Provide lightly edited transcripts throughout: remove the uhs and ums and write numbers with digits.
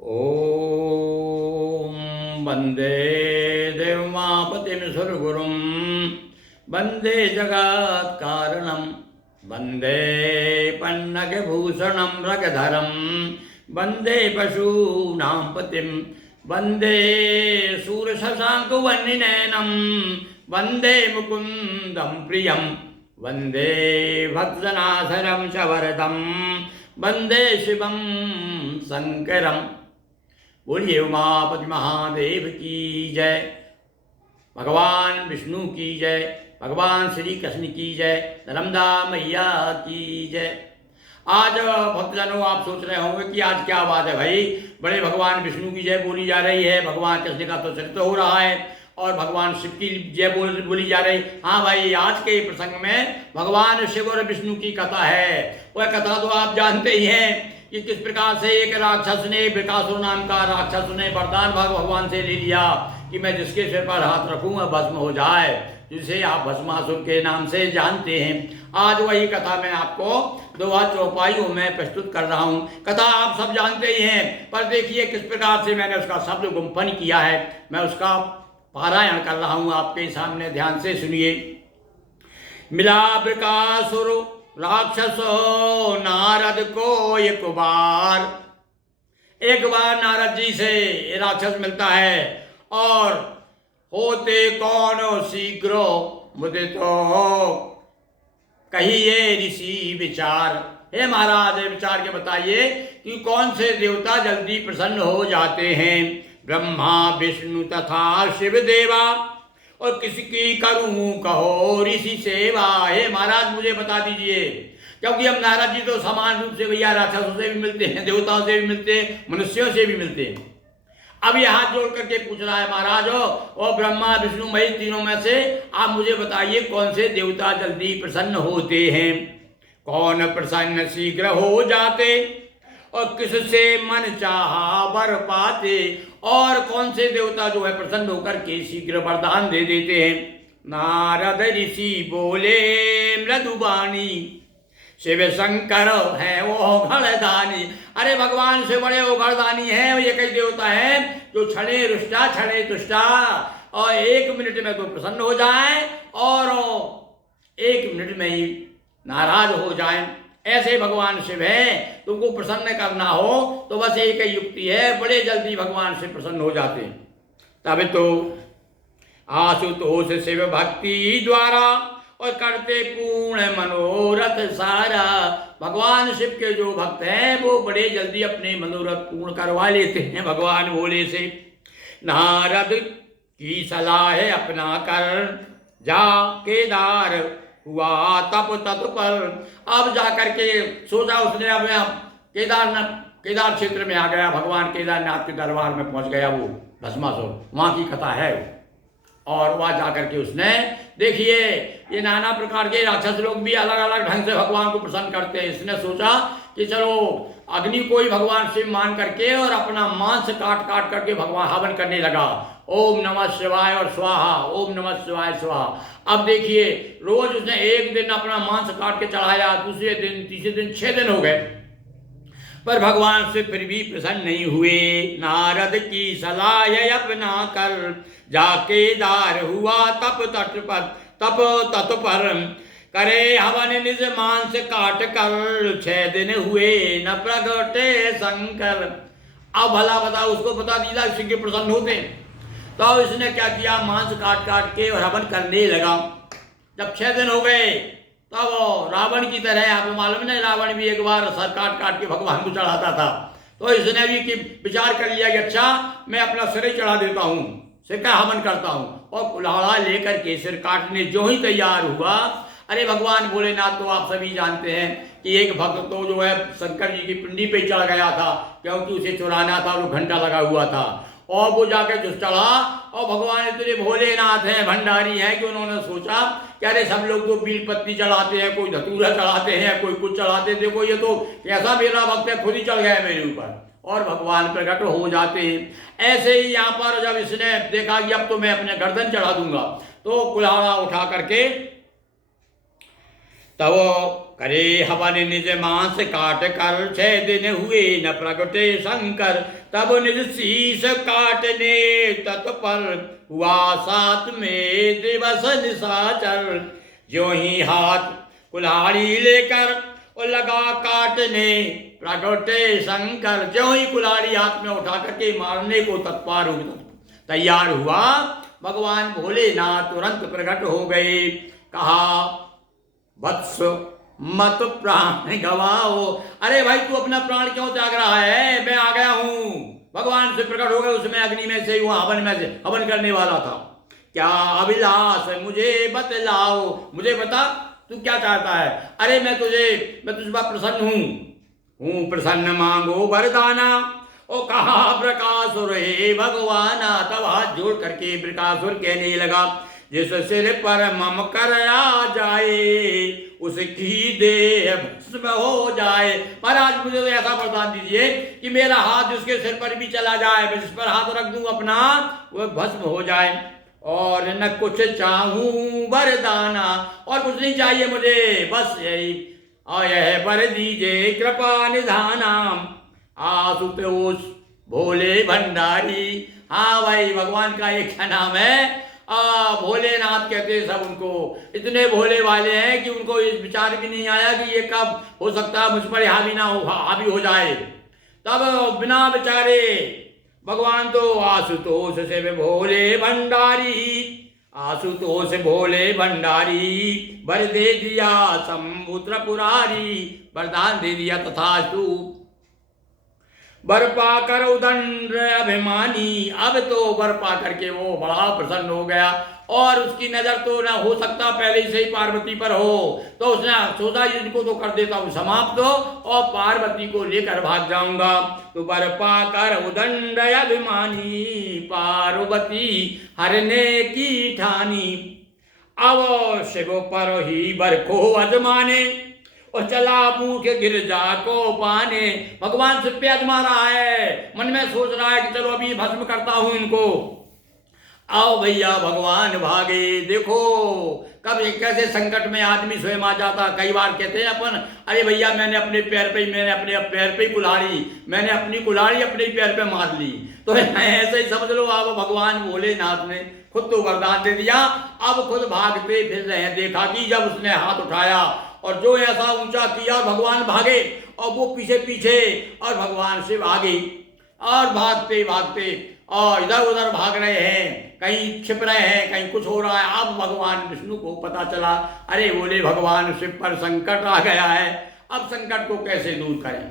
ॐ वन्दे देवमापतिं सुरगुरुं वन्दे जगत्कारणं वन्दे पन्नगभूषणं रगधरं वन्दे पशूनां पतिं वन्दे शूरशशाङ्कुवन्निनयनं वन्दे मुकुन्दं प्रियं वन्दे भक्तजनाशरं च वरदं वन्दे शिवं शङ्करम्। बोलिए उमापति महादेव की जय, भगवान विष्णु की जय, भगवान श्री कृष्ण की जय, नर्मदा मैया की जय। आज भक्तजनों आप सोच रहे होंगे कि आज क्या बात है भाई, बड़े भगवान विष्णु की जय बोली जा रही है, भगवान कृष्ण का तो चरित्र हो रहा है और भगवान शिव की जय बोली जा रही। हाँ भाई, आज के प्रसंग में भगवान शिव और विष्णु की कथा है। वह कथा तो आप जानते ही हैं कि किस प्रकार से एक राक्षस ने, वृकासुर नाम का राक्षस ने वरदान भगवान से ले लिया कि मैं जिसके सिर पर हाथ रखूं वह भस्म हो जाए, जिसे आप भस्मासुर के नाम से जानते हैं। आज वही कथा मैं आपको दोहा चौपाइयों में प्रस्तुत कर रहा हूं। कथा आप सब जानते ही हैं, पर देखिए किस प्रकार से मैंने उसका शब्द गुम्फन किया है। मैं उसका पारायण कर रहा हूं आपके सामने, ध्यान से सुनिए। मिला वृकासुर राक्षसो नारद को एक बार नारद जी से राक्षस मिलता है और होते कौन शीघ्र मुझे तो कहिए ऋषि विचार। हे महाराज, विचार के बताइए कि कौन से देवता जल्दी प्रसन्न हो जाते हैं। ब्रह्मा विष्णु तथा शिव देवा और किसकी करूं कहो ऋषि सेवा। हे महाराज, मुझे बता दीजिए, क्योंकि हम नारद जी तो समान रूप से भैया राक्षसों से भी मिलते हैं, देवताओं से भी मिलते हैं, मनुष्यों से भी मिलते हैं। अब ये हाथ जोड़ करके पूछ रहा है महाराज और ब्रह्मा विष्णु महेश तीनों में से आप मुझे बताइए कौन से देवता जल्दी प्रसन्न होते हैं, कौन प्रसन्न शीघ्र हो जाते और किससे मन चाहा वर पाते, और कौन से देवता जो है प्रसन्न होकर के शीघ्र वरदान दे देते हैं। नारद ऋषि बोले मृदुबानी, शिव शंकर है वो ओघड़दानी। अरे भगवान से बड़े ओघड़दानी हैं, ये कई देवता हैं जो क्षणे रुष्टा क्षणे तुष्टा, और 1 मिनट में तो प्रसन्न हो जाए और 1 मिनट में ही नाराज हो जाए। ऐसे भगवान शिव हैं, तुमको प्रसन्न करना हो तो बस एक ही युक्ति है, बड़े जल्दी भगवान से प्रसन्न हो जाते हैं। तब तो आशुतोष शिव भक्ति द्वारा और करते पूर्ण मनोरथ सारा। भगवान शिव के जो भक्त हैं वो बड़े जल्दी अपने मनोरथ पूर्ण करवा लेते हैं भगवान भोले से। नारद की सलाह अपना कर जा केदार हुआ तप तत्पर। अब जाकर के सोचा उसने, अब केदार क्षेत्र में आ गया, भगवान केदारनाथ के दरबार में पहुंच गया वो भस्मासुर, वहां की कथा है। और वहां जाकर के उसने, देखिए ये नाना प्रकार के राक्षस लोग भी अलग अलग ढंग से भगवान को प्रसन्न करते हैं। इसने सोचा कि चलो अग्नि को ही भगवान शिव मान करके और अपना मांस काट काट करके भगवान हवन करने लगा। ओम नमः शिवाय और स्वाहा, ओम नमः शिवाय स्वाहा। अब देखिए रोज उसने एक दिन अपना मांस काट के चढ़ाया, दूसरे दिन, तीसरे दिन, 6 दिन हो गए, पर भगवान से फिर भी प्रसन्न नहीं हुए। नारद की सलाह अपना कर जाके दार हुआ तप तत्पर करे हवन निज मांस काट कर 6 दिन हुए न प्रगटे शंकर। अब भला बता, उसको बता दीजिए शिव प्रसन्न होते। तो इसने क्या किया, मांस काट काट के और हवन करने लगा। जब 6 दिन हो गए तब रावण की तरह, आपको मालूम नहीं, रावण भी एक बार सर काट काट के भगवान को चढ़ाता था। तो इसने भी कि विचार कर लिया कि अच्छा मैं अपना सिर ही चढ़ा देता हूँ, सिर का हवन करता हूँ। और कुल्हाड़ा लेकर के सिर काटने जो ही तैयार हुआ, अरे भगवान भोलेनाथ तो आप सभी जानते हैं कि एक भक्त तो जो है शंकर जी की पिंडी पे चढ़ गया था, क्योंकि उसे चुराना था, वो घंटा लगा हुआ था। और वो जाके जो चढ़ा, और भगवान इतने भोलेनाथ हैं, भंडारी हैं कि उन्होंने सोचा कि अरे सब लोग तो बील पत्ती चढ़ाते हैं, कोई धतूरा चढ़ाते हैं, कोई कुछ चढ़ाते, देखो ये तो कैसा मेरा भक्त है, खुद ही चढ़ गया मेरे ऊपर, और भगवान प्रकट हो जाते हैं। ऐसे ही यहाँ पर जब इसने देखा कि अब तो मैं अपने गर्दन चढ़ा दूंगा, तो कुल्हाड़ा उठा करके तब करे हवन निज मांस काट कर 6 दिन हुए न प्रगटे शंकर, तब निज शीश काटने तत्पर हुआ 7वें दिवस निशाचर। ज्यों ही हाथ कुल्हाड़ी लेकर और लगा काटने प्रगटे शंकर, ज्यों ही कुल्हाड़ी हाथ में उठा करके मारने को तैयार हुआ, भगवान भोलेनाथ तुरंत प्रकट हो गए। कहा वत्स मत प्राण गवाओ, अरे भाई तू अपना प्राण क्यों त्याग रहा है, मैं आ गया हूं। भगवान से प्रकट हो गए, उसमें अग्नि में से हुआ, हवन में से हवन करने वाला था। क्या अभिलाष मुझे बतलाओ, मुझे बता तू क्या चाहता है। अरे मैं तुझ पर प्रसन्न हूं प्रसन्न मांगो वरदाना। ओ कहा बृकासुर हे भगवाना, तब हाथ जोड़ करके बृकासुर कहने लगा, जिस सिर पर मम कर आ जाए उसकी देह भस्म हो जाए। महाराज मुझे तो ऐसा वरदान दीजिए कि मेरा हाथ उसके सिर पर भी चला जाए, मैं जिस पर हाथ रख दूं अपना वह भस्म हो जाए। और न कुछ चाहूं वरदाना, और कुछ नहीं चाहिए मुझे, बस यही यह वर दीजिए कृपा निधाना। आशुतोष भोले भंडारी, हाँ भाई भगवान का एक क्या नाम है, भोलेनाथ कहते हैं सब उनको। इतने भोले वाले हैं कि उनको इस विचार भी नहीं आया कि ये कब हो सकता है मुझ पर हावी हो जाए। तब बिना विचारे भगवान तो आशुतोष से भोले भंडारी, आशुतोष भोले भंडारी, वर दे दिया शंभु त्रिपुरारी, वरदान दे दिया तथास्तु। वर पाकर उदंड अभिमानी, अब तो वर पा करके वो बड़ा प्रसन्न हो गया, और उसकी नजर तो ना हो सकता पहले से ही पार्वती पर हो, तो उसने सोचा इनको तो कर देता हूं समाप्त, और पार्वती को लेकर भाग जाऊंगा। तो वर पाकर उदंड अभिमानी, पार्वती हरने की ठानी। अब शिव पर ही वर को अजमाने, और चला मुंह के गिरजा को पाने। भगवान सिर पे अजमा रहा है, मन में सोच रहा है कि चलो अभी भस्म करता हूं इनको। आओ भैया भगवान भागे। देखो कब कैसे संकट में आदमी स्वयं आ जाता। कई बार कहते हैं अपन, अरे भैया मैंने अपने पैर पे ही मैंने अपनी कुल्हाड़ी अपने पैर पे मार ली। तो ऐसे ही समझ लो, अब भगवान भोलेनाथ ने खुद तो वरदान दे दिया, अब खुद भागते फिर रहे हैं। देखा कि जब उसने हाथ उठाया और जो ऐसा ऊंचा किया, भगवान भागे और वो पीछे पीछे, और भगवान शिव आगे, और भागते भागते और इधर उधर भाग रहे हैं, कहीं छिप रहे हैं, कहीं कुछ हो रहा है। अब भगवान विष्णु को पता चला, अरे बोले भगवान शिव पर संकट आ गया है, अब संकट को कैसे दूर करें।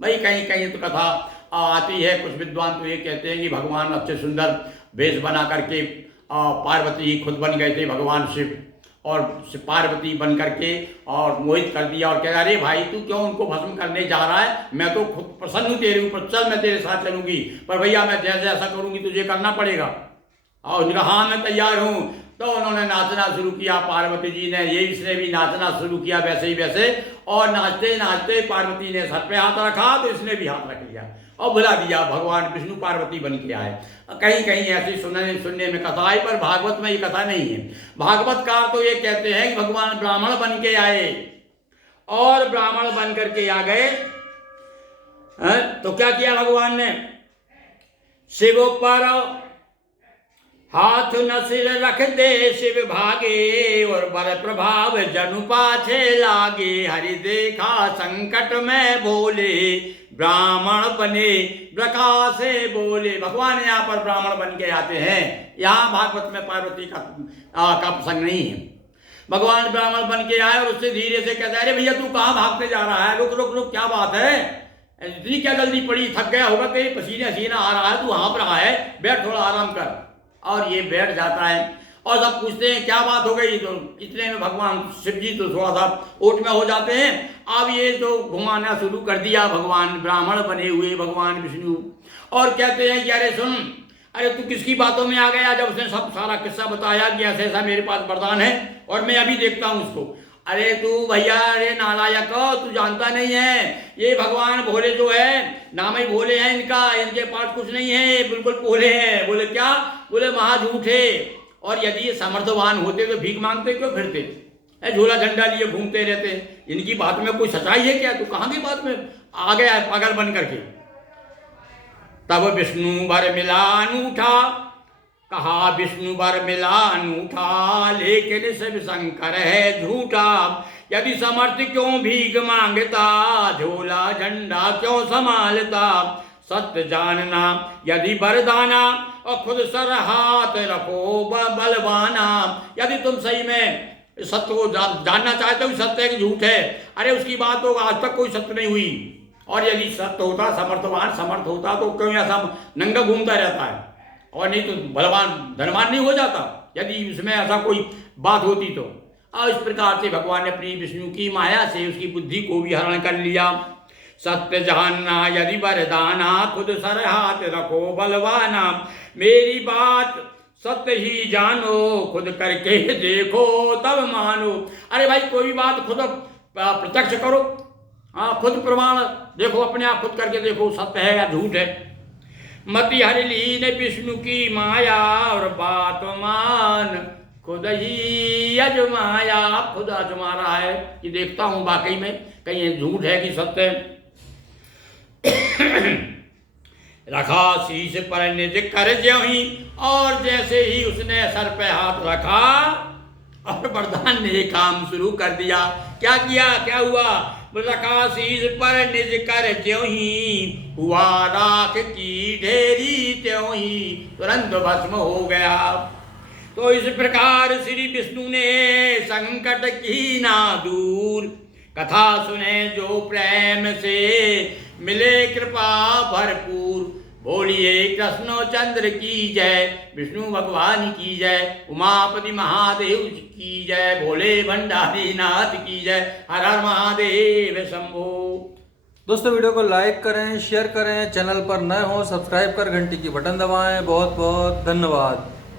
भाई कहीं कहीं तो कथा आती है, कुछ विद्वान तो ये कहते हैं कि भगवान अच्छे सुंदर वेश बना करके पार्वती खुद बन गए थे भगवान शिव, और पार्वती बन करके और मोहित कर दिया, और कह रहा अरे भाई तू क्यों उनको भस्म करने जा रहा है, मैं तो खुद प्रसन्न हूँ तेरे ऊपर, चल मैं तेरे साथ चलूंगी, पर भैया मैं जैसे ऐसा करूंगी तुझे करना पड़ेगा। और उन्होंने कहा हाँ मैं तैयार हूँ। तो उन्होंने नाचना शुरू किया, पार्वती जी ने, ये इसने भी नाचना शुरू किया वैसे ही वैसे, और नाचते नाचते पार्वती ने सर पे हाथ रखा तो इसने भी हाथ रख लिया और बुला दिया, भगवान विष्णु पार्वती बन के आए। कहीं कहीं ऐसी सुनने में कथा आई, पर भागवत में ये कथा नहीं है। भागवतकार तो ये कहते हैं कि भगवान ब्राह्मण बन के आए, और ब्राह्मण बन करके आ गए तो क्या किया भगवान ने, शिव पर हाथ न सिर रख दे शिव भागे, और बल प्रभाव जनु पाछे लागे, हरि देखा संकट में भोले, ब्राह्मण बने प्रकाशे बोले। भगवान यहाँ पर ब्राह्मण बन के आते हैं, यहाँ भागवत में पार्वती का प्रसंग नहीं है। भगवान ब्राह्मण बन के आए और उससे धीरे से कहता है अरे भैया तू कहाँ भागते जा रहा है, रुक रुक रुक, क्या बात है, इतनी क्या जल्दी पड़ी, थक गया होगा, तेरे पसीने हसीना आ रहा है, तू वहां पर रहा है, बैठ थोड़ा आराम कर। और ये बैठ जाता है, और सब पूछते हैं क्या बात हो गई, तो इतने में भगवान शिव जी तो थोड़ा सा ओट में हो जाते हैं। अब ये तो घुमाना शुरू कर दिया भगवान ब्राह्मण बने हुए भगवान विष्णु, और कहते हैं कि अरे सुन, अरे तू किसकी बातों में आ गया। जब उसने सब सारा किस्सा बताया कि ऐसे ऐसा मेरे पास वरदान है और मैं अभी देखता हूँ उसको, अरे तू भैया, अरे नालायक, तू जानता नहीं है, ये भगवान भोले जो है, नाम ही भोले हैं इनका, इनके पास कुछ नहीं है, बिल्कुल भोले हैं। बोले क्या, बोले महा झूठे, और यदि ये समर्थवान होते तो भीख मांगते क्यों फिरते, झोला झंडा लिए घूमते रहते हैं, इनकी बात में कोई सच्चाई है क्या? तो कहाँ की बात में आ गया है पागल बन करके। तब विष्णु बर मिलान उठा, कहा विष्णु बर मिलान उठा, लेकिन शिव शंकर है झूठा। यदि समर्थ क्यों भीख मांगता, झोला झंडा क्यों संभालता। सत्य जानना यदि वरदाना, और खुद सर हाथ रखो बलवाना। यदि तुम सही में सत्य को जानना चाहते हो, सत्य है कि झूठ है, अरे उसकी बात तो आज तक कोई सत्य नहीं हुई। और यदि सत्य होता, समर्थवान समर्थ होता, तो क्यों ऐसा नंगा घूमता रहता है, और नहीं तो बलवान धनवान नहीं हो जाता, यदि उसमें ऐसा कोई बात होती तो। और इस प्रकार से भगवान ने अपनी विष्णु की माया से उसकी बुद्धि को भी हरण कर लिया। सत्य जानना यदि वरदाना, खुद सर हाथ रखो बलवाना। मेरी बात सत्य ही जानो, खुद करके देखो तब मानो। अरे भाई कोई भी बात खुद प्रत्यक्ष करो, हाँ खुद प्रमाण देखो, अपने आप खुद करके देखो सत्य है या झूठ है। मति हर लीन विष्णु की माया, और बात मान खुद ही अजमाया। खुद अजमा रहा है कि देखता हूं वाकई में कहीं ये झूठ है कि सत्य है। रखा शीश पर निज कर ज्यों ही, और जैसे ही उसने सर पे हाथ रखा और वरदान ने काम शुरू कर दिया। क्या किया, क्या हुआ? रखा शीश पर निज कर ज्यों ही, हुआ राख की ढेरी त्यों ही, तुरंत भस्म हो गया। तो इस प्रकार श्री विष्णु ने संकट की ना दूर, कथा सुने जो प्रेम से मिले कृपा भरपूर। बोलिए कृष्ण चंद्र की जय, विष्णु भगवान की जय, उमापति महादेव की जय, भोले भंडारी नाथ की जय, हर हर महादेव शंभो। दोस्तों वीडियो को लाइक करें, शेयर करें, चैनल पर नए हो सब्सक्राइब कर घंटी की बटन दबाएं। बहुत बहुत धन्यवाद।